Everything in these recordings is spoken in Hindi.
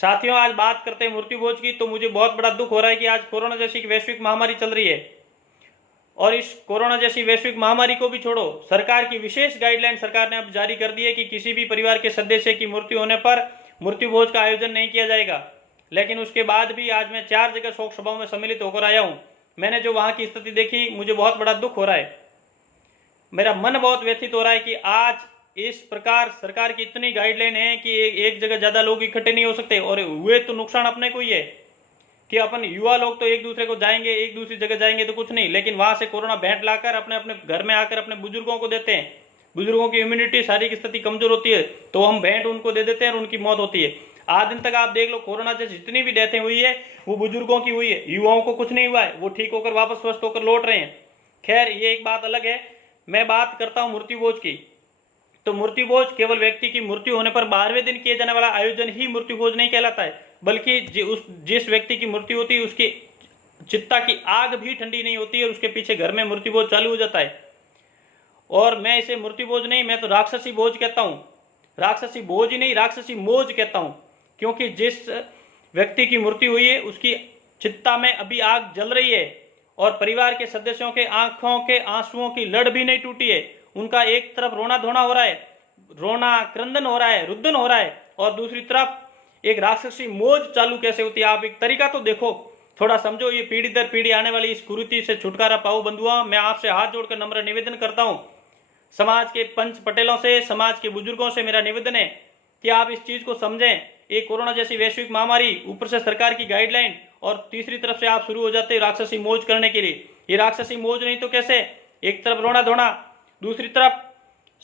साथियों, आज बात करते हैं मृत्यु भोज की। तो मुझे बहुत बड़ा दुख हो रहा है कि आज कोरोना जैसी वैश्विक महामारी चल रही है और इस कोरोना जैसी वैश्विक महामारी को भी छोड़ो, सरकार की विशेष गाइडलाइन सरकार ने अब जारी कर दी है कि किसी भी परिवार के सदस्य की मृत्यु होने पर मृत्यु भोज का आयोजन नहीं किया जाएगा। लेकिन उसके बाद भी आज मैं 4 जगह शोक सभाओं में सम्मिलित होकर आया हूं। मैंने जो वहां की स्थिति देखी, मुझे बहुत बड़ा दुख हो रहा है। मेरा मन बहुत व्यथित हो रहा है कि आज इस प्रकार सरकार की इतनी गाइडलाइन है कि एक जगह ज्यादा लोग इकट्ठे नहीं हो सकते, और हुए तो नुकसान अपने को ही है कि अपन युवा लोग तो एक दूसरे को जाएंगे, एक दूसरी जगह जाएंगे तो कुछ नहीं, लेकिन वहां से कोरोना भेंट लाकर अपने अपने घर में आकर अपने बुजुर्गों को देते हैं। बुजुर्गों की इम्यूनिटी, शारीरिक स्थिति कमजोर होती है, तो हम भेंट उनको दे देते हैं और उनकी मौत होती है। आज दिन तक आप देख लो, कोरोना से जितनी भी डेथें हुई है वो बुजुर्गों की हुई है, युवाओं को कुछ नहीं हुआ है, वो ठीक होकर वापस स्वस्थ होकर लौट रहे हैं। खैर, ये एक बात अलग है। मैं बात करता हूं मृत्यु भोज की। तो मृत्यु भोज केवल व्यक्ति की मृत्यु होने पर 12वें दिन किए जाने वाला आयोजन ही मृत्यु भोज नहीं कहलाता है, बल्कि जिस व्यक्ति की मृत्यु होती है उसकी चित्ता की आग भी ठंडी नहीं होती है, उसके पीछे घर में मृत्यु भोज चालू हो जाता है। और मैं इसे मृत्यु भोज नहीं, मैं तो राक्षसी भोज कहता हूं। राक्षसी भोज ही नहीं, राक्षसी मौज कहता हूं, क्योंकि जिस व्यक्ति की मृत्यु हुई है उसकी चित्ता में अभी आग जल रही है और परिवार के सदस्यों के आंखों के आंसुओं की लड़ भी नहीं टूटी है। उनका एक तरफ रोना धोना हो रहा है, रोना क्रंदन हो रहा है, रुदन हो रहा है, और दूसरी तरफ एक राक्षसी मौज चालू कैसे होती है। आप एक तरीका तो देखो, थोड़ा समझो। ये पीढ़ी दर पीढ़ी आने वाली इस कुरीति से छुटकारा पाओ। बंधुओं, मैं आपसे हाथ जोड़कर नम्र निवेदन करता हूं। समाज के पंच पटेलों से, समाज के बुजुर्गों से मेरा निवेदन है कि आप इस चीज को समझें। एक कोरोना जैसी वैश्विक महामारी, ऊपर से सरकार की गाइडलाइन, और तीसरी तरफ से आप शुरू हो जाते हैं राक्षसी मौज करने के लिए। ये राक्षसी मौज नहीं तो कैसे? एक तरफ रोना धोना, दूसरी तरफ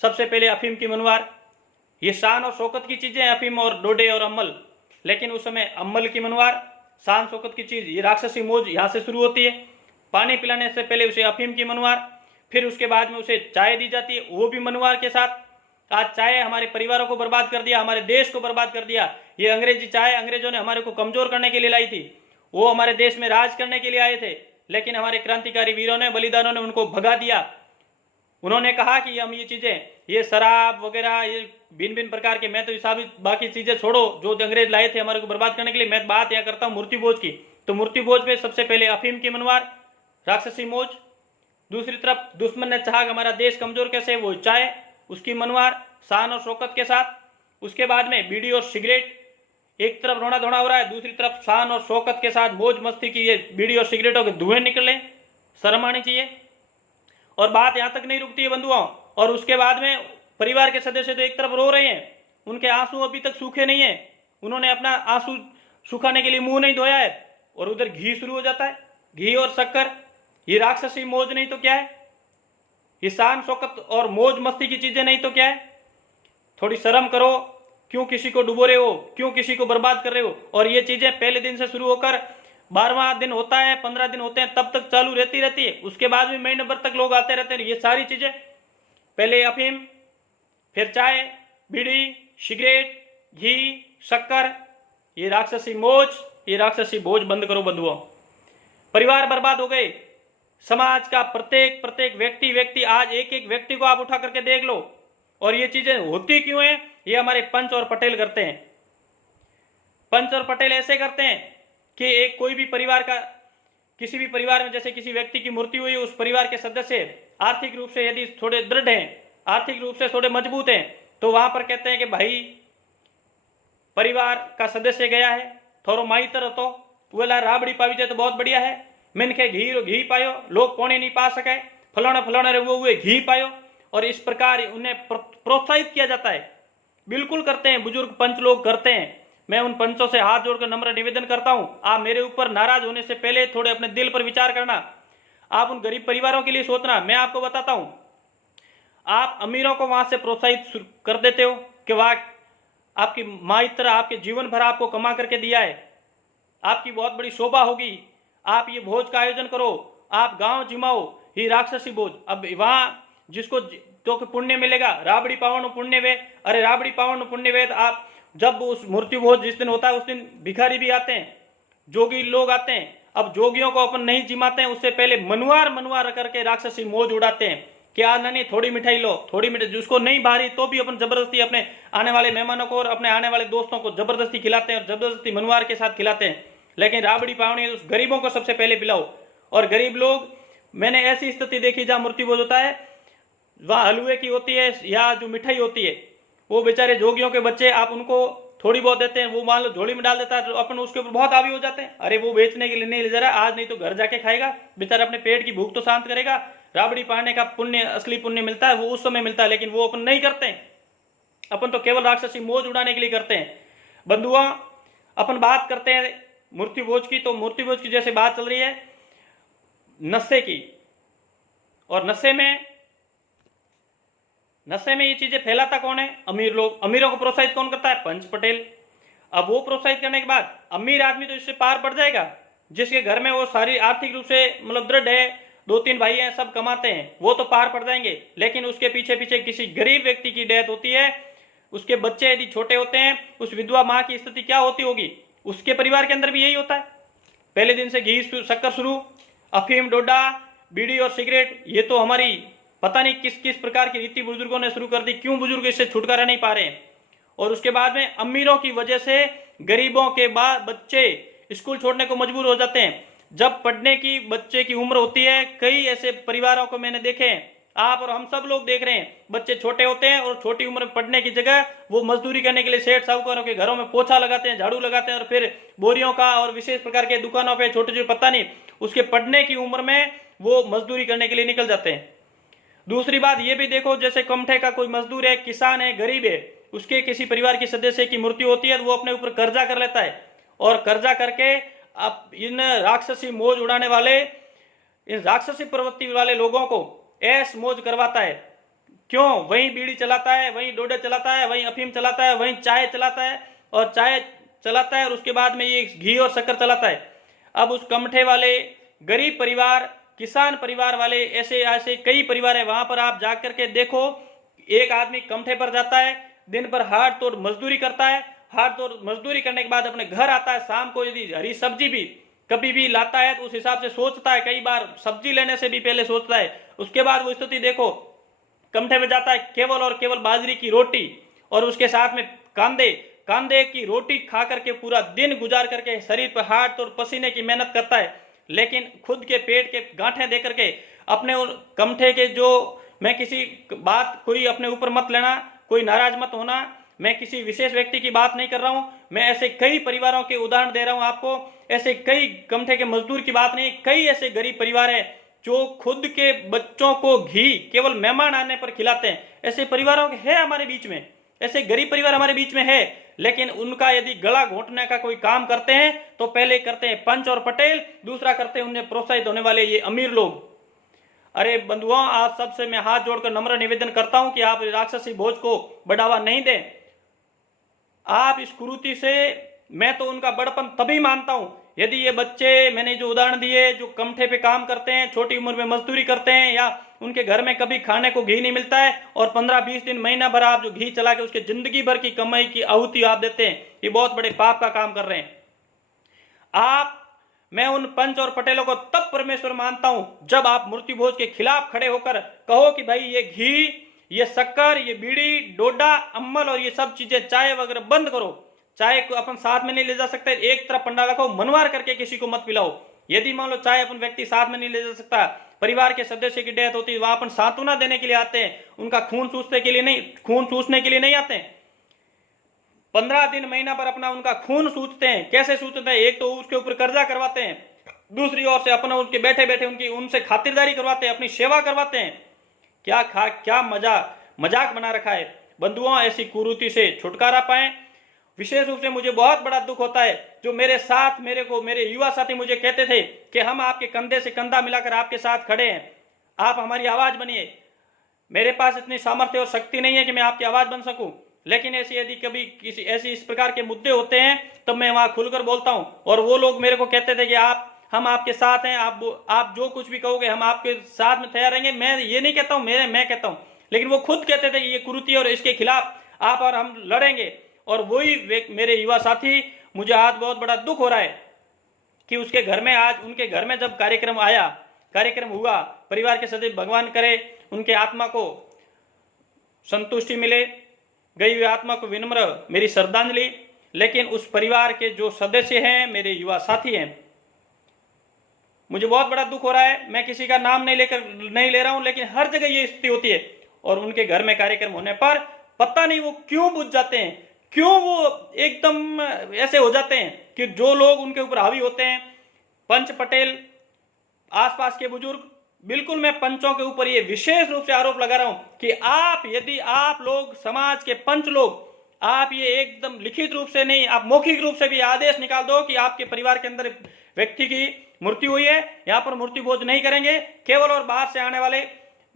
सबसे पहले अफीम की मनवार। ये शान और शौकत की चीजें हैं, अफीम और डोडे और अम्मल। लेकिन उस समय अम्मल की मनवार, शान शौकत की चीज, ये राक्षसी मौज यहां से शुरू होती है। पानी पिलाने से पहले उसे अफीम की मनवार, फिर उसके बाद में उसे चाय दी जाती है, वो भी मनवार के साथ। आज चाय हमारे परिवारों को बर्बाद कर दिया, हमारे देश को बर्बाद कर दिया। ये अंग्रेजी चाय अंग्रेजों ने हमारे को कमजोर करने के लिए लाई थी। वो हमारे देश में राज करने के लिए आए थे, लेकिन हमारे क्रांतिकारी वीरों ने, बलिदानों ने उनको भगा दिया। उन्होंने कहा कि हम ये चीजें, ये शराब वगैरह, ये भिन्न भिन्न प्रकार के, मैं तो साबित बाकी चीजें छोड़ो जो अंग्रेज लाए थे हमारे को बर्बाद करने के लिए। मैं बात यहां करता हूं मृत्यु भोज की। तो मृत्यु भोज में सबसे पहले अफीम की मनवार, राक्षसी मौज। दूसरी तरफ दुश्मन ने चाहा हमारा देश कमजोर कैसे, वो चाय, उसकी मनवार, शान और शौकत के साथ। उसके बाद में बीड़ी और सिगरेट। एक तरफ रोना धोना हो रहा है, दूसरी तरफ शान और शौकत के साथ मौज मस्ती की। ये बीड़ी और सिगरेटों के धुएं निकले, शर्म आनी चाहिए। और बात यहां तक नहीं रुकती है बंधुओं। और उसके बाद में परिवार के सदस्य तो एक तरफ रो रहे हैं, उनके आंसू अभी तक सूखे नहीं है, उन्होंने अपना आंसू सुखाने के लिए मुंह नहीं धोया है, और उधर घी शुरू हो जाता है, घी और शक्कर। ये राक्षसी मौज नहीं तो क्या है? ये शान शौकत और मौज मस्ती की चीजें नहीं तो क्या है? थोड़ी शर्म करो। क्यों किसी को डुबो रहे हो? क्यों किसी को बर्बाद कर रहे हो? और ये चीजें पहले दिन से शुरू होकर 12वां दिन होता है, 15 दिन होते हैं, तब तक चालू रहती है। उसके बाद भी महीने भर तक लोग आते रहते हैं। ये सारी चीजें, पहले अफीम, फिर चाय, बीड़ी, सिगरेट, घी, शक्कर, ये राक्षसी मौज, ये राक्षसी भोज बंद करो बंधुओं। परिवार बर्बाद हो गए। समाज का प्रत्येक व्यक्ति, आज एक एक व्यक्ति को आप उठा करके देख लो। और ये चीजें होती क्यों है? ये हमारे पंच और पटेल करते हैं। पंच और पटेल ऐसे करते हैं कि एक कोई भी परिवार का, किसी भी परिवार में जैसे किसी व्यक्ति की मृत्यु हुई, उस परिवार के सदस्य आर्थिक रूप से यदि थोड़े दृढ़ हैं, आर्थिक रूप से थोड़े मजबूत हैं, तो वहां पर कहते हैं कि भाई परिवार का सदस्य गया है, थोड़ो माइतर तो वेला राबड़ी पावी जाए तो बहुत बढ़िया है, मिनखे घी पायो, लोग पौने नहीं पा सके, फलाना रे वो हुए घी पायो। और इस प्रकार उन्हें प्रोत्साहित किया जाता है। बिल्कुल करते हैं, बुजुर्ग पंच लोग करते हैं। मैं उन पंचों से हाथ जोड़कर नम्र निवेदन करता हूं, आप मेरे ऊपर नाराज होने से पहले थोड़े अपने दिल पर विचार करना। आप उन गरीब परिवारों के लिए सोचना। मैं आपको बताता हूं, आप अमीरों को वहां से प्रोत्साहित कर देते हो कि वाह, आपकी माइत्र आपके जीवन भर आपको कमा करके दिया है, आपकी बहुत बड़ी शोभा होगी, आप ये भोज का आयोजन करो, आप गांव जिमाओ, ही राक्षसी भोज। अब वहां जिसको तो पुण्य मिलेगा, राबड़ी पावन पुण्य वे, अरे राबड़ी पावन पुण्य वे। आप जब उस मृत्यु भोज जिस दिन होता है, उस दिन भिखारी भी आते हैं, जोगी लोग आते हैं। अब जोगियों को अपन नहीं जिमाते हैं, उससे पहले मनवार करके राक्षसी मौज उड़ाते हैं कि आज नहीं थोड़ी मिठाई लो, थोड़ी मिठाई, जिसको नहीं भारी तो भी अपन जबरदस्ती अपने आने वाले मेहमानों को और अपने आने वाले दोस्तों को जबरदस्ती खिलाते हैं और जबरदस्ती मनवार के साथ खिलाते हैं। लेकिन राबड़ी पावनी उस गरीबों को सबसे पहले पिलाओ। और गरीब लोग, मैंने ऐसी स्थिति देखी जहां मृत्यु भोज होता है, वहां हलवे की होती है या जो मिठाई होती है, वो बेचारे जोगियों के बच्चे, आप उनको थोड़ी बहुत देते हैं, वो मान लो झोली में डाल देता है, तो अपन उसके ऊपर बहुत हावी हो जाते हैं, अरे वो बेचने के लिए नहीं ले जा रहा, आज नहीं तो घर जाके खाएगा, बेचारा अपने पेट की भूख तो शांत करेगा। राबड़ी पाने का पुण्य, असली पुण्य मिलता है वो उस समय मिलता है, लेकिन वो अपन नहीं करते हैं। अपन तो केवल राक्षसी मौज उड़ाने के लिए करते हैं। बंधुआ, अपन बात करते हैं मूर्ति भोज की, तो मूर्ति भोज की जैसे बात चल रही है नशे की, और नशे में ये चीजें फैलाता कौन है? अमीर लोग। अमीरों को प्रोत्साहित कौन करता है? पंच पटेल। अब वो प्रोत्साहित करने के बाद अमीर आदमी तो इससे पार पड़ जाएगा, जिसके घर में वो सारी आर्थिक रूप से मतलब दृढ़ है, 2-3 भाई हैं, सब कमाते हैं, वो तो पार पड़ जाएंगे। लेकिन उसके पीछे पीछे किसी गरीब व्यक्ति की डेथ होती है, उसके बच्चे यदि छोटे होते हैं, उस विधवा माँ की स्थिति क्या होती होगी? उसके परिवार के अंदर भी यही होता है। पहले दिन से घी शक्कर शुरू, अफीम, डोडा, बीड़ी और सिगरेट, ये तो हमारी पता नहीं किस किस प्रकार की रीति बुजुर्गों ने शुरू कर दी, क्यों बुजुर्ग इससे छुटकारा नहीं पा रहे हैं। और उसके बाद में अमीरों की वजह से गरीबों के बाद बच्चे स्कूल छोड़ने को मजबूर हो जाते हैं। जब पढ़ने की बच्चे की उम्र होती है, कई ऐसे परिवारों को मैंने देखे हैं, आप और हम सब लोग देख रहे हैं, बच्चे छोटे होते हैं और छोटी उम्र में पढ़ने की जगह वो मजदूरी करने के लिए सेठ साहूकारों के घरों में पोछा लगाते हैं, झाड़ू लगाते हैं, और फिर बोरियों का और विशेष प्रकार के दुकानों पे छोटे छोटे, पता नहीं, उसके पढ़ने की उम्र में वो मजदूरी करने के लिए निकल जाते हैं। दूसरी बात ये भी देखो, जैसे कमठे का कोई मजदूर है, किसान है, गरीब है, उसके किसी परिवार के सदस्य की मृत्यु होती है, तो वो अपने ऊपर कर्जा कर लेता है, और कर्जा करके अब इन राक्षसी मौज उड़ाने वाले, इन राक्षसी प्रवृत्ति वाले लोगों को ऐश मौज करवाता है। क्यों? वहीं बीड़ी चलाता है, वहीं डोडे चलाता है, वहीं अफीम चलाता है, वहीं चाय चलाता है, और चाय चलाता है और उसके बाद में ये घी और शक्कर चलाता है। अब उस कमठे वाले गरीब परिवार, किसान परिवार वाले, ऐसे ऐसे कई परिवार है, वहां पर आप जाकर के देखो, एक आदमी कमठे पर जाता है, दिन भर हाथ तोड़ मजदूरी करता है, हाथ तोड़ मजदूरी करने के बाद अपने घर आता है, शाम को यदि हरी सब्जी भी कभी भी लाता है तो उस हिसाब से सोचता है, कई बार सब्जी लेने से भी पहले सोचता है। उसके बाद वो स्थिति देखो, कमठे में जाता है, केवल और केवल बाजरी की रोटी और उसके साथ में कांदे की रोटी खा करके पूरा दिन गुजार करके शरीर पर हाथ और पसीने की मेहनत करता है, लेकिन खुद के पेट के गांठें दे करके अपने कमठे के, जो मैं किसी बात कोई अपने ऊपर मत लेना, कोई नाराज मत होना, मैं किसी विशेष व्यक्ति की बात नहीं कर रहा हूं, मैं ऐसे कई परिवारों के उदाहरण दे रहा हूं आपको, ऐसे कई कमठे के मजदूर की बात नहीं, कई ऐसे गरीब परिवार है जो खुद के बच्चों को घी केवल मेहमान आने पर खिलाते हैं। ऐसे परिवारों के है हमारे बीच में, ऐसे गरीब परिवार हमारे बीच में है, लेकिन उनका यदि गला घोंटने का कोई काम करते हैं तो पहले करते हैं पंच और पटेल, दूसरा करते हैं उन्हें प्रोत्साहित होने वाले ये अमीर लोग। अरे बंधुओं, आप सबसे मैं हाथ जोड़कर नम्र निवेदन करता हूं कि आप राक्षसी भोज को बढ़ावा नहीं दें। आप इस कुरीति से, मैं तो उनका बड़पन तभी मानता हूं यदि ये बच्चे, मैंने जो उदाहरण दिए, जो कमठे पे काम करते हैं, छोटी उम्र में मजदूरी करते हैं, या उनके घर में कभी खाने को घी नहीं मिलता है और 15-20 दिन, महीना भर आप जो घी चला के उसके जिंदगी भर की कमाई की आहुति आप देते हैं, ये बहुत बड़े पाप का काम कर रहे हैं। मैं उन पंच और पटेलों को तब परमेश्वर मानता हूं जब आप मूर्ति भोज के खिलाफ खड़े होकर कहो कि भाई ये घी, ये शक्कर, ये बीड़ी, डोडा, अम्मल और ये सब चीजें, चाय वगैरह बंद करो। चाय को अपन साथ में नहीं ले जा सकते, एक तरफ पंडा रखो, मनवार करके किसी को मत पिलाओ। यदि मान लो चाय अपन व्यक्ति साथ में नहीं ले जा सकता, परिवार के सदस्य की डेथ होती है, वहां अपन सांत्वना देने के लिए आते हैं, उनका खून चूसने के लिए नहीं आते हैं। 15 दिन, महीना पर अपना उनका खून सूझते हैं। कैसे सूझते हैं? एक तो उसके ऊपर कर्जा करवाते हैं, दूसरी ओर से अपना उनके बैठे बैठे उनसे खातिरदारी करवाते हैं, अपनी सेवा करवाते हैं। क्या मजाक बना रखा है। बंधुओं, ऐसी कुरीति से छुटकारा पाएं। विशेष रूप से मुझे बहुत बड़ा दुख होता है जो मेरे साथ, मेरे युवा साथी मुझे कहते थे कि हम आपके कंधे से कंधा मिलाकर आपके साथ खड़े हैं, आप हमारी आवाज बनिए। मेरे पास इतनी सामर्थ्य और शक्ति नहीं है कि मैं आपकी आवाज बन सकूं, लेकिन ऐसी यदि कभी किसी ऐसी इस प्रकार के मुद्दे होते हैं तब मैं वहां खुलकर बोलता हूं। और वो लोग मेरे को कहते थे कि हम आपके साथ हैं, आप जो कुछ भी कहोगे हम आपके साथ में तैयार रहेंगे। मैं ये नहीं कहता हूं, मैं कहता हूं, लेकिन वो खुद कहते थे कि ये कुरीति और इसके खिलाफ आप और हम लड़ेंगे। और वही मेरे युवा साथी, मुझे आज बहुत बड़ा दुख हो रहा है कि उसके घर में, आज उनके घर में जब कार्यक्रम आया, कार्यक्रम हुआ, परिवार के सदस्य, भगवान करे उनके आत्मा को संतुष्टि मिले, गई हुई आत्मा को विनम्र मेरी श्रद्धांजलि। लेकिन उस परिवार के जो सदस्य हैं, मेरे युवा साथी हैं, मुझे बहुत बड़ा दुख हो रहा है। मैं किसी का नाम नहीं ले रहा हूं, लेकिन हर जगह ये स्थिति होती है। और उनके घर में कार्यक्रम होने पर पता नहीं वो क्यों बुझ जाते हैं, क्यों वो एकदम ऐसे हो जाते हैं कि जो लोग उनके ऊपर हावी होते हैं, पंच पटेल, आसपास के बुजुर्ग, बिल्कुल मैं पंचों के ऊपर ये विशेष रूप से आरोप लगा रहा हूं कि यदि आप लोग, समाज के पंच लोग, आप ये एकदम लिखित रूप से नहीं, आप मौखिक रूप से भी आदेश निकाल दो कि आपके परिवार के अंदर व्यक्ति की मृत्यु हुई है, यहां पर मृत्यु भोज नहीं करेंगे, केवल और बाहर से आने वाले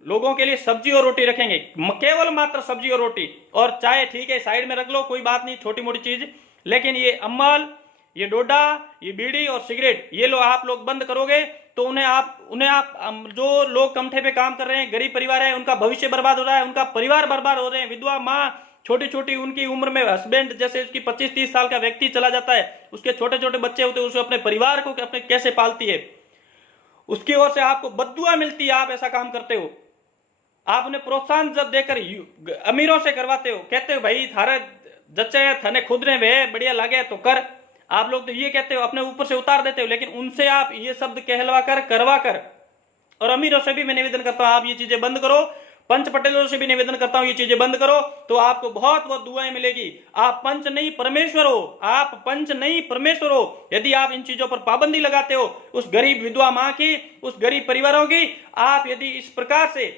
लोगों के लिए सब्जी और रोटी रखेंगे, केवल मात्र सब्जी और रोटी, और चाय ठीक है साइड में रख लो, कोई बात नहीं, छोटी मोटी चीज, लेकिन ये अम्मल, ये डोडा, ये बीड़ी और सिगरेट, ये लो आप लोग बंद करोगे तो उन्हें आप जो लोग कमठे पे काम कर रहे हैं, गरीब परिवार है, उनका भविष्य बर्बाद हो रहा है, उनका परिवार बर्बाद हो रहे हैं। विधवा माँ, छोटी छोटी उनकी उम्र में हस्बैंड, जैसे उसकी 25-30 साल का व्यक्ति चला जाता है, उसके छोटे छोटे बच्चे होते हैं, उसे अपने परिवार को अपने कैसे पालती है, उसकी ओर से आपको बद्दुआ मिलती है। आप ऐसा काम करते हो, आप उन्हें प्रोत्साहन जब देकर अमीरों से करवाते हो, कहते हो भाई थारे जच्चे थाने खुद ने वे बढ़िया लगे तो कर, आप लोग तो ये कहते हो, अपने ऊपर से उतार देते हो, लेकिन उनसे आप ये शब्द कहलवा कर, करवा कर, और अमीरों से भी मैं निवेदन करता हूं आप ये चीजें बंद करो, पंच पटेलों से भी निवेदन करता हूं ये चीजें बंद करो, तो आपको बहुत बहुत दुआएं मिलेगी। आप पंच नहीं परमेश्वर हो, आप पंच नहीं परमेश्वर हो। यदि आप इन चीजों पर पाबंदी लगाते हो, उस गरीब विधवा मां की, उस गरीब परिवारों की, आप यदि इस प्रकार से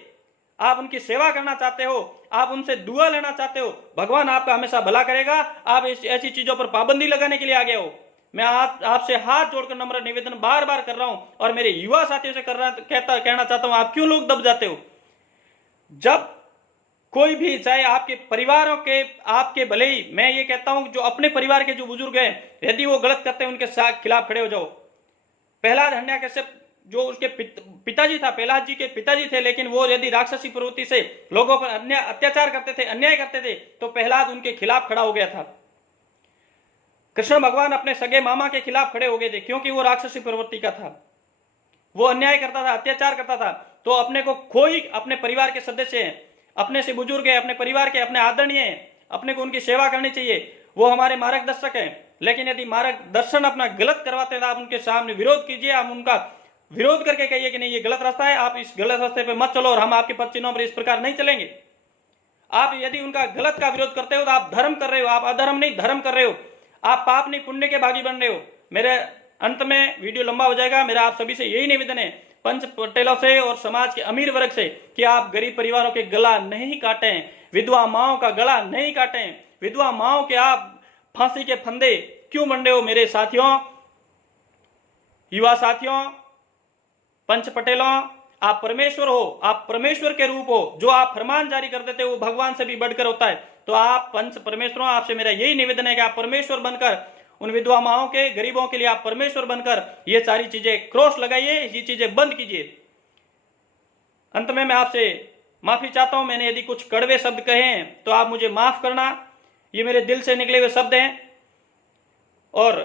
आप उनकी सेवा करना चाहते हो, आप उनसे दुआ लेना चाहते हो, भगवान आपका हमेशा भला करेगा। आप ऐसी चीजों पर पाबंदी लगाने के लिए आगे हो। मैं आपसे हाथ जोड़कर नम्र निवेदन बार बार कर रहा हूं, और मेरे युवा साथियों से कहना चाहता हूं, आप क्यों लोग दब जाते हो? जब कोई भी, चाहे आपके परिवारों के, आपके भले ही, मैं ये कहता हूं जो अपने परिवार के जो बुजुर्ग हैं, यदि वो गलत करते हैं, उनके खिलाफ खड़े हो जाओ। प्रहलाद हिरण्यकश्यप जो उसके पिताजी था, प्रहलाद जी के पिताजी थे, लेकिन वो यदि राक्षसी प्रवृत्ति से लोगों पर अत्याचार करते थे, अन्याय करते थे, तो प्रहलाद उनके खिलाफ खड़ा हो गया था। कृष्ण भगवान अपने सगे मामा के खिलाफ खड़े हो गए थे, क्योंकि वो राक्षसी प्रवृत्ति का था, वो अन्याय करता था, अत्याचार करता था। तो अपने को कोई, अपने परिवार के सदस्य हैं, अपने से बुजुर्ग है, अपने परिवार के, अपने आदरणीय हैं, अपने को उनकी सेवा करनी चाहिए, वो हमारे मार्गदर्शक हैं। लेकिन यदि मार्गदर्शन अपना गलत करवाते हैं, आप उनके सामने विरोध कीजिए, आप उनका विरोध करके कहिए कि नहीं ये गलत रास्ता है, आप इस गलत रास्ते पे मत चलो, और हम आपके पद चिन्हों पर इस प्रकार नहीं चलेंगे। आप यदि उनका गलत का विरोध करते हो, तो आप धर्म कर रहे हो, आप अधर्म नहीं धर्म कर रहे हो, आप पाप नहीं पुण्य के भागी बन रहे हो। मेरे अंत में वीडियो लंबा हो जाएगा, मेरा आप सभी से यही निवेदन है, पंच पटेलों से और समाज के अमीर वर्ग से, कि आप गरीब परिवारों के गला नहीं काटें, विधवा माओं का गला नहीं काटें, विधवा माओं के आप फांसी के फंदे क्यों बन रहे हो? मेरे साथियों, युवा साथियों, पंच पटेलों, आप परमेश्वर हो, आप परमेश्वर के रूप हो। जो आप फरमान जारी कर देते हो वो भगवान से भी बढ़कर होता है। तो आप पंच परमेश्वरों, आपसे मेरा यही निवेदन है कि आप परमेश्वर बनकर उन विधवा माओं के, गरीबों के लिए आप परमेश्वर बनकर ये सारी चीजें क्रॉस लगाइए, ये चीजें बंद कीजिए। अंत में मैं आपसे माफी चाहता हूं, मैंने यदि कुछ कड़वे शब्द कहे हैं तो आप मुझे माफ करना, ये मेरे दिल से निकले हुए शब्द हैं। और